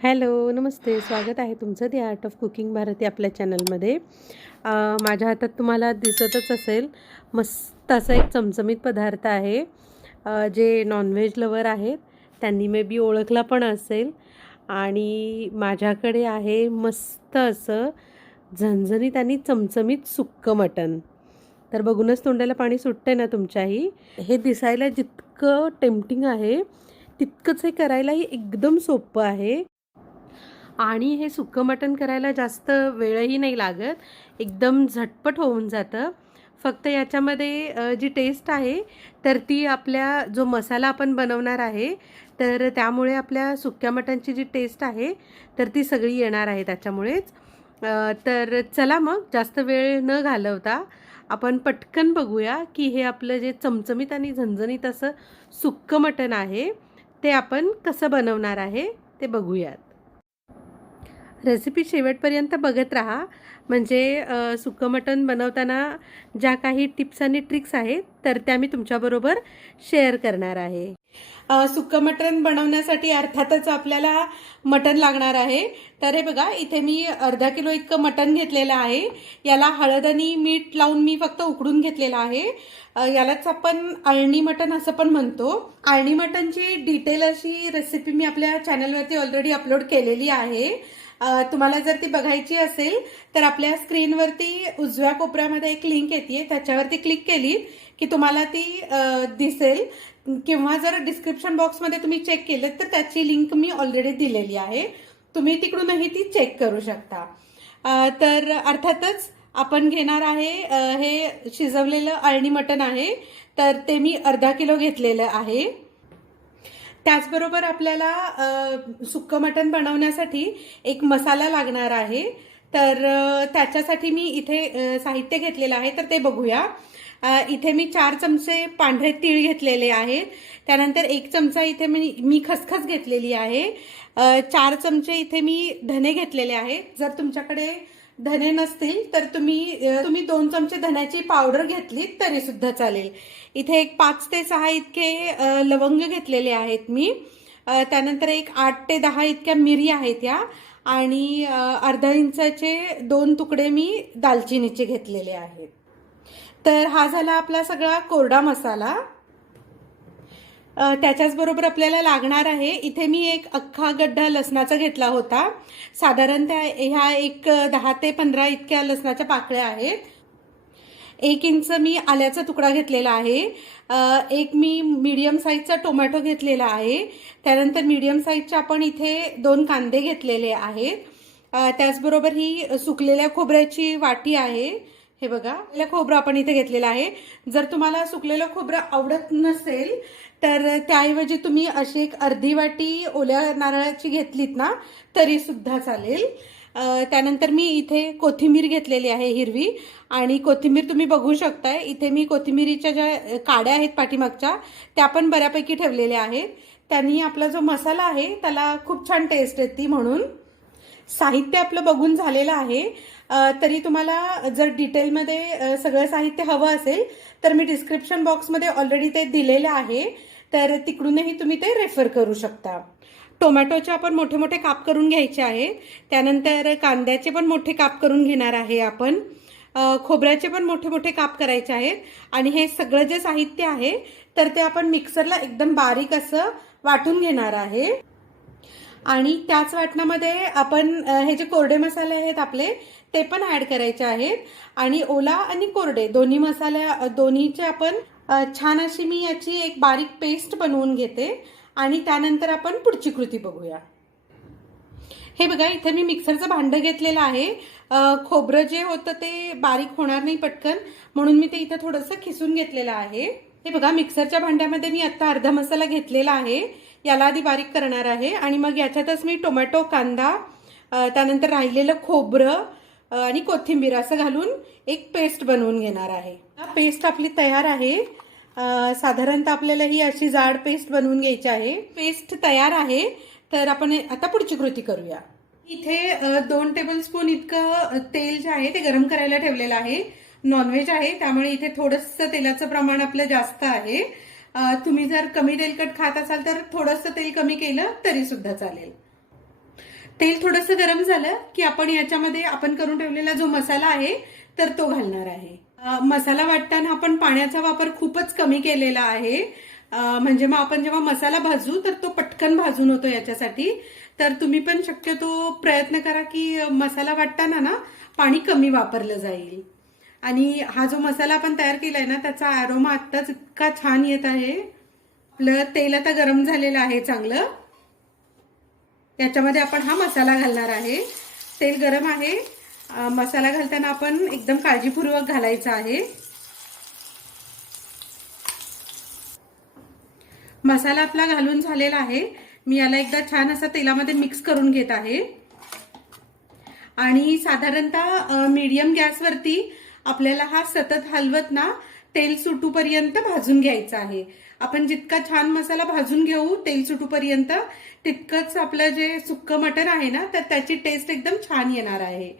Hello, नमस्ते. स्वागत आहे तुमचं दी आर्ट ऑफ कुकिंग भारती आपल्या चॅनलमध्ये. माझ्या हातात तुम्हाला दिसतच असेल मस्त असा एक चमचमीत पदार्थ आहे. जे नॉनव्हेज लवर आहेत त्यांनी मे बी ओळखला पण असेल. आणि माझ्याकडे आहे मस्त असं झणझणीत आणि चमचमीत सुक्कं मटण. तर बघूनच तोंडाला पाणी सुटतंय ना तुमच्याही. हे दिसायला जितकं टेम्प्टिंग आहे तितकंच हे करायलाही एकदम सोपं आहे. आणि हे सुक्कं मटण करायला जास्त वेळही नाही लागत, एकदम झटपट होऊन जातं. फक्त याच्यामध्ये जी टेस्ट आहे तर ती आपल्या जो मसाला आपण बनवणार आहे तर त्यामुळे आपल्या सुक्या मटणची जी टेस्ट आहे तर ती सगळी येणार आहे त्याच्यामुळेच. तर चला मग जास्त वेळ न घालवता आपण पटकन बघूया की हे आपलं जे चमचमीत आणि झणझणीत असं सुक्कं मटण आहे ते आपण कसं बनवणार आहे ते बघूयात. रेसिपी शेवटपर्यंत बघत राहा, म्हणजे सुक्कं मटण बनवताना ज्या काही टिप्स आणि ट्रिक्स आहेत तर त्या मी तुमच्याबरोबर शेअर करणार आहे. सुक्कं मटण बनवण्यासाठी अर्थातच आपल्याला मटण लागणार आहे. तर हे बघा, इथे मी अर्धा किलो इतकं मटण घेतलेलं आहे. याला हळद आणि मीठ लावून मी फक्त उकडून घेतलेलं आहे. यालाच आपण अळणी मटण असं पण म्हणतो. अळणी मटणची डिटेल अशी रेसिपी मी आपल्या चॅनलवरती ऑलरेडी अपलोड केलेली आहे. तुम्हाला जर ती बघायची असेल तर आपल्या स्क्रीनवरती उजव्या कोपऱ्यामध्ये एक लिंक येते, त्याच्यावरती क्लिक केली की तुम्हाला ती दिसेल, किंवा जर डिस्क्रिप्शन बॉक्समध्ये तुम्ही चेक केलं तर त्याची लिंक मी ऑलरेडी दिलेली आहे, तुम्ही तिकडूनही ती चेक करू शकता. तर अर्थातच आपण घेणार आहे हे शिजवलेलं अळणी मटण आहे, तर ते मी अर्धा किलो घेतलेलं आहे. त्याचबरोबर आपल्याला सुक्कं मटण बनवण्यासाठी एक मसाला लागणार आहे. तर त्याच्यासाठी मी इथे साहित्य घेतलेलं आहे तर ते बघूया. इथे मी 4 चमचे पांढरे तीळ घेतलेले आहेत. त्यानंतर 1 चमचा इथे मी खसखस घेतलेली आहे. 4 चमचे इथे मी धने घेतलेले आहेत. जर तुमच्याकडे धने नसतील तर तुम्ही 2 चमचे धन्याची पावडर घेतली तरी सुद्धा चालेल. इथे एक 5 ते 6 इतके लवंग घेतलेले आहेत मी. त्यानंतर एक 8 ते 10 इतक्या मिरी आहेत या, आणि अर्धा इंचाचे 2 तुकडे मी दालचिनीचे घेतलेले आहेत. तर हा झाला आपला सगळा कोरडा मसाला. त्याच्याचबरोबर आपल्याला लागणार आहे, इथे मी एक अख्खा गड्डा लसणाचा घेतला होता. साधारणतः ह्या एक 10 ते 15 इतक्या लसणाच्या पाकळ्या आहेत. 1 इंच मी आल्याचा तुकडा घेतलेला आहे. एक मी मीडियम साईजचा टोमॅटो घेतलेला आहे. त्यानंतर मीडियम साईजचे आपण इथे 2 कांदे घेतलेले आहेत. त्याचबरोबर ही सुकलेल्या खोबऱ्याची वाटी आहे. हे बघा, खोबरं आपण इथे घेतलेलं आहे. जर तुम्हाला सुकलेलं खोबरं आवडत नसेल तर त्याऐवजी तुम्ही अशी एक अर्धी वाटी ओल्या नारळाची घेतलीत ना तरी सुद्धा चालेल. त्यानंतर मी इथे कोथिंबीर घेतलेली आहे हिरवी, आणि कोथिंबीर तुम्ही बघू शकताय इथे मी कोथिंबीरीच्या ज्या काड्या आहेत पाठीमागच्या त्या पण बऱ्यापैकी ठेवलेल्या आहेत. त्यांनी आपला जो मसाला आहे त्याला खूप छान टेस्ट येते. म्हणून साहित्य आपलं बघून झालेलं आहे. तरी तुम्हाला जर डिटेलमध्ये सगळं साहित्य हवं असेल तर मी डिस्क्रिप्शन बॉक्समध्ये ऑलरेडी ते दिलेलं आहे, तर तिकडूनही तुम्ही ते रेफर करू शकता. टोमॅटोचे आपण मोठे मोठे काप करून घ्यायचे आहेत. त्यानंतर कांद्याचे पण मोठे काप करून घेणार आहे आपण. खोबऱ्याचे पण मोठे मोठे काप करायचे आहेत. आणि हे सगळं जे साहित्य आहे तर ते आपण मिक्सरला एकदम बारीक असं वाटून घेणार आहे. आणि त्याच वाटणामध्ये आपण हे जे कोरडे मसाले आहेत आपले ते पण ऍड करायचे आहेत. आणि ओला आणि कोरडे दोन्हीचे आपण छान अशी मी याची एक बारीक पेस्ट बनवून घेते, आणि त्यानंतर आपण पुढची कृती बघूया. हे बघा, इथे मी मिक्सरचं भांडं घेतलेलं आहे. खोबरं जे होतं ते बारीक होणार नाही पटकन, म्हणून मी ते इथे थोडंसं खिसून घेतलेलं आहे. हे बघा, मिक्सरच्या भांड्यामध्ये मी आता अर्धा मसाला घेतलेला आहे. याला आधी बारीक करणार आहे, आणि मग याच्यातच मी टोमॅटो, कांदा, त्यानंतर राहिलेलं खोबरं आणि कोथिंबीर असं घालून एक पेस्ट बनवून घेणार आहे. पेस्ट आपली तयार आहे. साधारणतः आपल्याला ही अशी जाड पेस्ट बनवून घ्यायची आहे. पेस्ट तयार आहे, तर आपण आता पुढची कृती करूया. इथे 2 टेबलस्पून इतकं तेल जे आहे ते गरम करायला ठेवलेलं आहे. नॉनव्हेज आहे त्यामुळे इथे थोडंसं तेलाचं प्रमाण आपलं जास्त आहे. तुम्ही जर कमी तेलकट खात असाल तर थोडंसं तेल कमी केलं तरी सुद्धा चालेल. तेल थोडंसं गरम झालं की आपण याच्यामध्ये आपण करून ठेवलेला जो मसाला आहे तर तो घालणार आहे. मसाला वाटताना आपण पाण्याचा वापर खूपच कमी केलेला आहे. म्हणजे मग आपण जेव्हा मसाला भाजू तर तो पटकन भाजून होतो याच्यासाठी. तर तुम्ही पण शक्यतो प्रयत्न करा की मसाला वाटताना ना पाणी कमी वापरलं जाईल. आणि हा जो मसाला आपण तयार केलाय ना त्याचा अरोमा आत्ताच इतका छान येत आहे. आपलं तेल आता गरम झालेलं आहे चांगलं. याच्यामध्ये आपण हा मसाला घालणार आहे. तेल गरम आहे. मसाला घालताना आपण एकदम काळजीपूर्वक घालायचा आहे. मसाला आपला घालून झालेला आहे. मी याला एकदा छान असा तेलामध्ये मिक्स करून घेत आहे. आणि साधारणतः मीडियम गॅसवरती आपल्याला हा सतत हलवत ना तेल सुटूपर्यंत भाजून घ्यायचा आहे. आपण जितका छान मसाला भाजून घेऊ तेल सुटूपर्यंत तितकंच आपलं जे सुक्कं मटण आहे ना तर त्याची टेस्ट एकदम छान येणार आहे.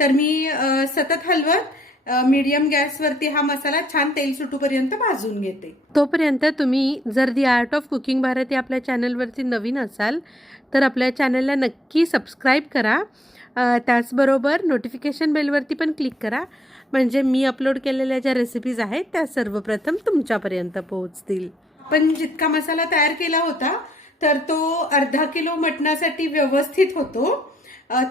तर मी सतत हलवत मीडियम गॅसवरती हा मसाला छान तेल सुटूपर्यंत भाजून घेते. तोपर्यंत तुम्ही जर दी आर्ट ऑफ कुकिंग भारत या आपल्या चॅनलवरती नवीन असाल तर आपल्या चॅनलला नक्की सबस्क्राईब करा. त्याचबरोबर नोटिफिकेशन बेलवरती पण क्लिक करा, म्हणजे मी अपलोड केलेल्या ज्या रेसिपीज आहेत त्या सर्वप्रथम तुमच्यापर्यंत पोहोचतील. आपण जितका मसाला तयार केला होता तर तो अर्धा किलो मटणासाठी व्यवस्थित होतो.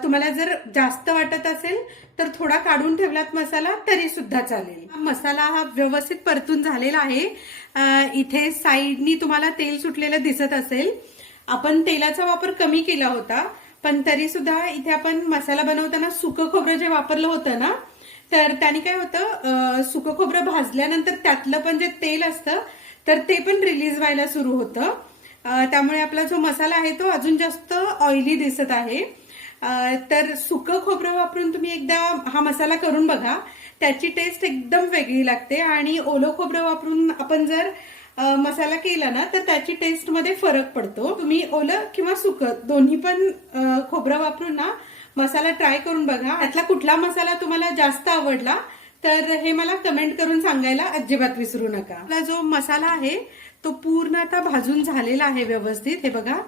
तुम्हाला जर जास्त वाटत असेल तर थोडा काढून ठेवलात मसाला तरी सुद्धा चालेल. मसाला हा व्यवस्थित परतून झालेला आहे. इथे साईडनी तुम्हाला तेल सुटलेलं दिसत असेल. आपण तेलाचा वापर कमी केला होता पण तरी सुद्धा इथे आपण मसाला बनवताना सुकं खोबरं जे वापरलं होतं ना तर त्याने काय होतं सुकं खोबरं भाजल्यानंतर त्यातलं पण जे तेल असतं तर ते पण रिलीज व्हायला सुरू होतं. त्यामुळे आपला जो मसाला आहे तो अजून जास्त ऑइली दिसत आहे. तर सुकं खोबरं वापरून तुम्ही एकदा हा मसाला करून बघा. त्याची टेस्ट एकदम वेगळी लागते. आणि ओलं खोबरं वापरून आपण जर मसाला केला ना तर त्याची टेस्ट मध्ये फरक पडतो. तुम्ही ओलं किंवा सुकं दोन्ही पण खोबरं वापरून ना मसाला ट्राय करून बघा. त्यातला कुठला मसाला तुम्हाला जास्त आवडला तर हे मला कमेंट करून सांगायला अजिबात विसरू नका. आपला जो मसाला आहे तो पूर्ण आता भाजून झालेला आहे व्यवस्थित. हे बघा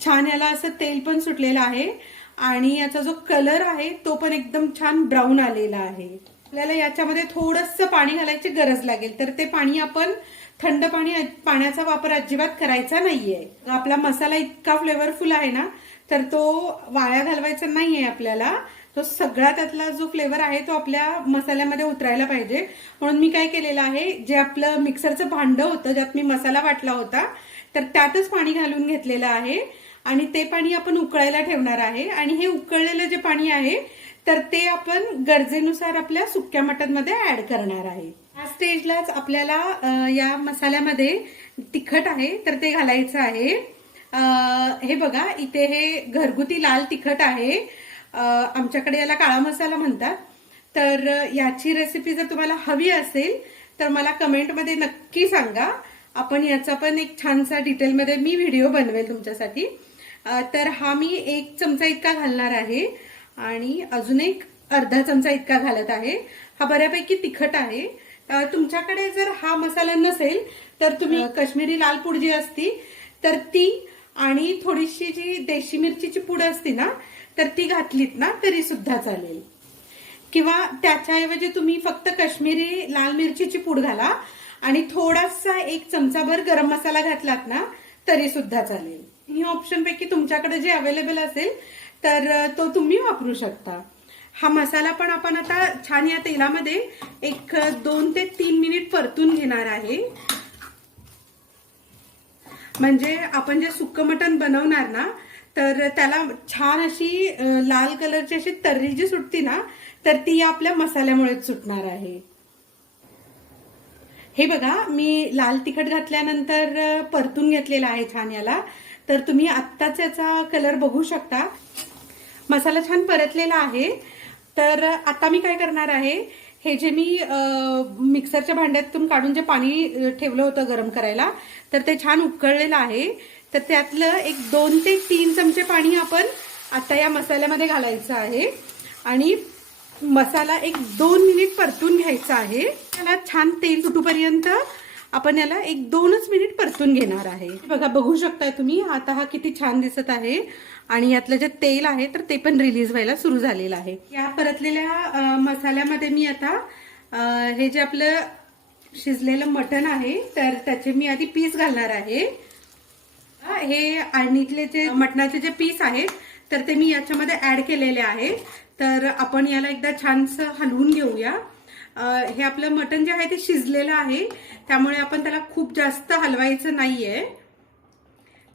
छान याला असं तेल पण सुटलेलं आहे आणि याचा जो कलर आहे तो पण एकदम छान ब्राऊन आलेला आहे. आपल्याला याच्यामध्ये थोडंसं पाणी घालायची गरज लागेल. तर ते पाणी आपण थंड पाण्याचा वापर अजिबात करायचा नाहीये. आपला मसाला इतका फ्लेवरफुल आहे ना तर तो वाया घालवायचा नाहीये आपल्याला. तो सगळा त्यातला जो फ्लेवर आहे तो आपल्या मसाल्यामध्ये उतरायला पाहिजे. म्हणून मी काय केलेलं आहे जे आपलं मिक्सरचं भांडं होतं ज्यात मी मसाला वाटला होता तर त्यातच पाणी घालून घेतलेलं आहे आणि ते पाणी आपण उकळायला ठेवणार आहे. आणि हे उकळलेलं जे पाणी आहे तर ते आपण गरजेनुसार आपल्या सुक्या मटणमध्ये ऍड करणार आहे. या स्टेजलाच आपल्याला या मसाल्यामध्ये तिखट आहे तर ते घालायचं आहे. हे बघा इथे हे घरगुती लाल तिखट आहे. आमच्याकडे याला काळा मसाला म्हणतात. तर याची रेसिपी जर तुम्हाला हवी असेल तर मला कमेंटमध्ये नक्की सांगा. आपण याचा पण एक छानसा डिटेलमध्ये मी व्हिडिओ बनवेल तुमच्यासाठी. तर हा मी 1 चमचा इतका घालणार आहे आणि अजून एक अर्धा चमचा इतका घालत आहे. हा बऱ्यापैकी तिखट आहे. तुमच्याकडे जर हा मसाला नसेल तर तुम्ही काश्मीरी लाल पूड जी असती तर ती आणि थोडीशी जी देशी मिरचीची पूड असती ना तर ती घातलीत ना तरी सुद्धा चालेल. किंवा त्याच्याऐवजी तुम्ही फक्त काश्मीरी लाल मिरचीची पूड घाला आणि थोडासा 1 चमचाभर गरम मसाला घातलात ना तरी सुद्धा चालेल. ही ऑप्शन पैकी तुमच्याकडे जे अवेलेबल असेल तर तो तुम्ही वापरू शकता. हा मसाला पण आपण आता छान या तेलामध्ये एक 2 ते 3 मिनिट परतून घेणार आहे. म्हणजे आपण जे सुक्कं मटण बनवणार ना तर त्याला छान अशी लाल कलरची अशी तर्री जी सुटती ना तर ती आपल्या मसाल्यामुळेच सुटणार आहे. हे बघा मी लाल तिखट घातल्यानंतर परतून घेतलेला आहे छान याला. तर तुम्ही आत्ताच याचा कलर बघू शकता. मसाला छान परतलेला आहे. तर आता मी काय करणार आहे हे जे मी मिक्सरच्या भांड्यातून काढून जे पाणी ठेवलं होतं गरम करायला तर ते छान उकळलेलं आहे. तर त्यातलं एक 2 ते 3 चमचे पाणी आपण आता या मसाल्यामध्ये घालायचं आहे आणि मसाला एक 2 मिनिट परतून घ्यायचा आहे. त्याला छान तेल सुटूपर्यंत आपण याला 1-2च मिनिट परतून घेणार आहे. बघा, बघू शकताय तुम्ही आता हा किती छान दिसत आहे आणि यातलं जे तेल आहे तर ते पण रिलीज व्हायला सुरू झालेलं आहे. या परतलेल्या मसाल्यामध्ये मी आता हे जे आपलं शिजलेलं मटण आहे तर त्याचे मी आधी पीस घालणार आहे. हे अळणीतले जे मटणाचे जे पीस आहेत तर ते मी याच्यामध्ये ऍड केलेले आहेत. तर आपण याला एकदा छानसं हलवून घेऊया. हे आपलं मटण जे आहे ते शिजलेलं आहे त्यामुळे आपण त्याला खूप जास्त हलवायचं नाहीये.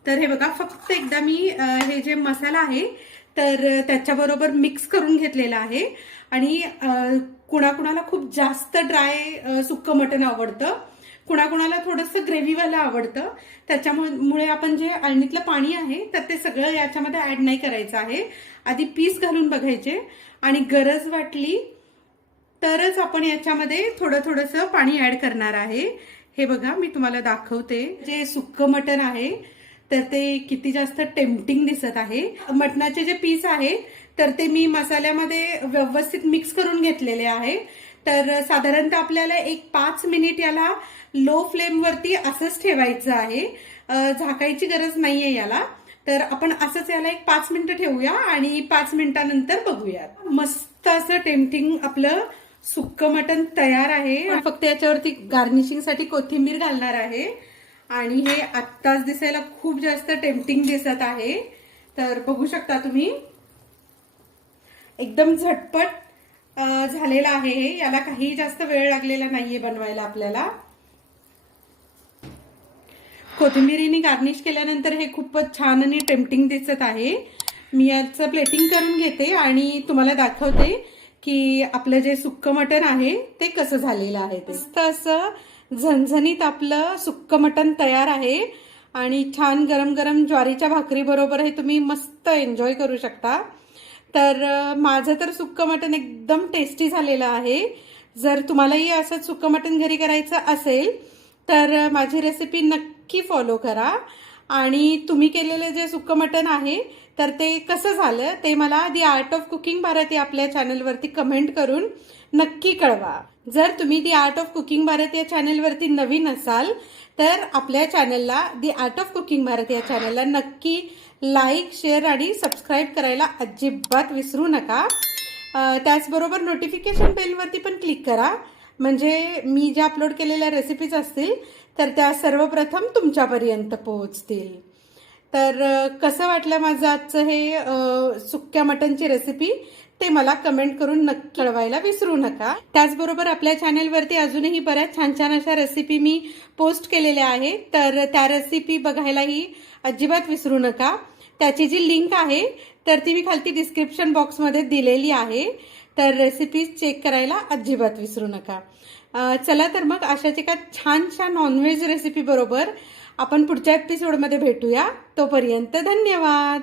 तर हे बघा, फक्त एकदा मी हे जे मसाला आहे तर त्याच्याबरोबर मिक्स करून घेतलेला आहे. आणि कुणाकुणाला खूप जास्त ड्राय सुक्कं मटण आवडतं, कुणाकुणाला थोडंसं ग्रेव्हीवाला आवडतं. त्याच्यामुळे आपण जे अळणीतलं पाणी आहे तर ते सगळं याच्यामध्ये ऍड नाही करायचं आहे. आधी पीस घालून बघायचे आणि गरज वाटली तरच आपण याच्यामध्ये थोडंसं पाणी ऍड करणार आहे. हे बघा, मी तुम्हाला दाखवते. जे सुक्कं मटण आहे तर ते किती जास्त टेम्पटिंग दिसत आहे. मटणाचे जे पीस आहेत तर ते मी मसाल्यामध्ये व्यवस्थित मिक्स करून घेतलेले आहे. तर साधारणतः आपल्याला 5 मिनिट याला लो फ्लेम वरती असंच ठेवायचं आहे. झाकायची गरज नाहीये याला. तर आपण असंच याला 5 मिनिटं ठेवूया आणि 5 मिनिटानंतर बघूया. मस्त असं टेम्पटिंग आपलं सुक्कं मटण तयार आहे. फक्त याच्यावरती गार्निशिंग साठी कोथिंबीर घालणार आहे आणि हे आत्ताच दिसायला खूप जास्त टेम्पटिंग दिसत आहे. तर बघू शकता तुम्ही, एकदम झटपट झालेला आहे हे. याला काही जास्त वेळ लागलेला नाहीये बनवायला आपल्याला. कोथिंबीरीने गार्निश केल्यानंतर हे खूपच छान आणि टेम्पटिंग दिसत आहे. मी याचं प्लेटिंग करून घेते आणि तुम्हाला दाखवते की आपलं जे सुक्कं मटण आहे ते कसं झालेलं आहे. मस्त असं झणझणीत आपलं सुक्कं मटण तयार आहे आणि छान गरम गरम ज्वारीच्या भाकरी बरोबर हे तुम्ही मस्त एन्जॉय करू शकता. तर माझं तर सुक्कं मटण एकदम टेस्टी झालेलं आहे. जर तुम्हालाही असं सुक्कं मटण घरी करायचं असेल तर माझी रेसिपी नक्की फॉलो करा आणि तुम्ही केलेले जे सुक्कं मटण आहे तर ते कसं झालं ते मला दी आर्ट ऑफ कुकिंग भारती आपल्या चॅनलवरती कमेंट करून नक्की कळवा. जर तुम्ही दी आर्ट ऑफ कुकिंग भारती या चॅनलवरती नवीन असाल तर आपल्या चॅनलला दी आर्ट ऑफ कुकिंग भारती या चॅनलला नक्की लाईक, शेअर आणि सबस्क्राईब करायला अजिबात विसरू नका. त्याचबरोबर नोटिफिकेशन बेलवरती पण क्लिक करा, म्हणजे मी ज्या अपलोड केलेल्या रेसिपीज असतील तर त्या सर्वप्रथम तुमच्यापर्यंत पोहोचतील. तर कसं वाटलं माझं आजचं हे सुक्क्या मटणची रेसिपी ते मला कमेंट करून नक्की कळवायला विसरू नका. त्याचबरोबर आपल्या चॅनलवरती अजूनही बऱ्याच छान छान अशा रेसिपी मी पोस्ट केलेल्या आहेत. तर त्या रेसिपी बघायलाही अजिबात विसरू नका. त्याची जी लिंक आहे तर ती मी खालती डिस्क्रिप्शन बॉक्समध्ये दिलेली आहे. तर रेसिपीज चेक करायला अजिबात विसरू नका. चला तर मग अशाच एका छानशा नॉनव्हेज रेसिपी बरोबर आपण पुढच्या एपिसोडमध्ये भेटूया. तोपर्यंत धन्यवाद.